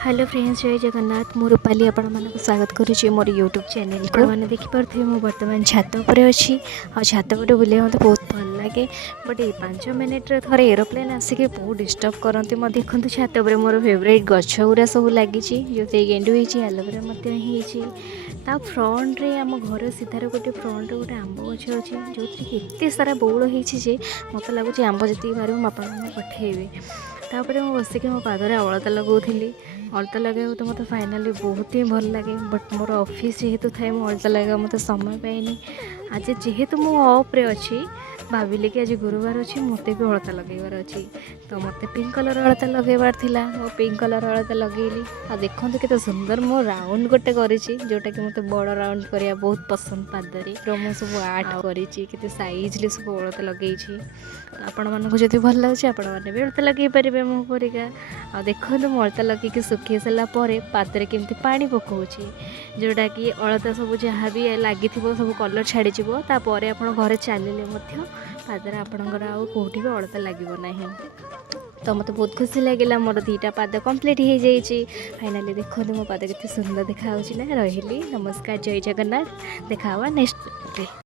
Hello friends, जय जगन्नाथ। मु रूपाली आपण मानक स्वागत करुच्ची मोर यूट्यूब चैनल को। मैंने देखिपे मु बर्तमान छात पर अच्छी और छात पर बुले मत बहुत भल लगे। बट ये 5 मिनिट थे एरोप्लेन आसिक बहुत डिस्टर्ब करती। मैं देखूँ छात पर मोर फेवरेट गछ गुरा सब लगी जो गेंडु होती एलोवेरा ता फ्रंट रे आम घर सीधार गोटे फ्रंट गोटे आंब गछ अच्छे जो एत सारा बौल होती मत लगुच आंब जी बार मुझे पठेबी। तापर मुझे बसिक मो पादरे अलता लगाऊली। अलता लगे तो मतलब फाइनाली बहुत ही भल लगे। बट मोर ऑफिस जेहेतु थाए मुझे अलता लगे मत समय पाइनि। आज जेहेतु मु ऑफ्रे अच्छी भाविली कि आज गुरुवार अच्छी मत भी अलता लगेबार अच्छी तो मत पिंक कलर अलता लगेबार थिला। मो पिंक कलर अलता लगेली आ देखो केते सुंदर मो राउंड गोटे करिछि जोटा कि मते बड़ राउंड करिया बहुत पसंद। पादरे तो मु सब आर्ट करिछि केते साइज ले सब अलता लगेछि। आपण मानको जदि भल लागुछि आपण माने भी अलता लगे परिबे मो परिका। आ देखो मो अलता लगे सुखी सारा पर पादरे केमती पानी पकाउछि जोटा कि अलता सब जहाँ भी लगी सब कलर छाड़ी तापर आप घरे चलिले पादरे आपणकर आउ कौटी भी अलता लगे ना। तो मत बहुत खुशी लगे मोर 2टा पाद कंप्लीट हो जाइए। फाइनाली देखो मो पाद के सुंदर देखा ना। रही नमस्कार, जय जगन्नाथ। देखा नेक्स्ट।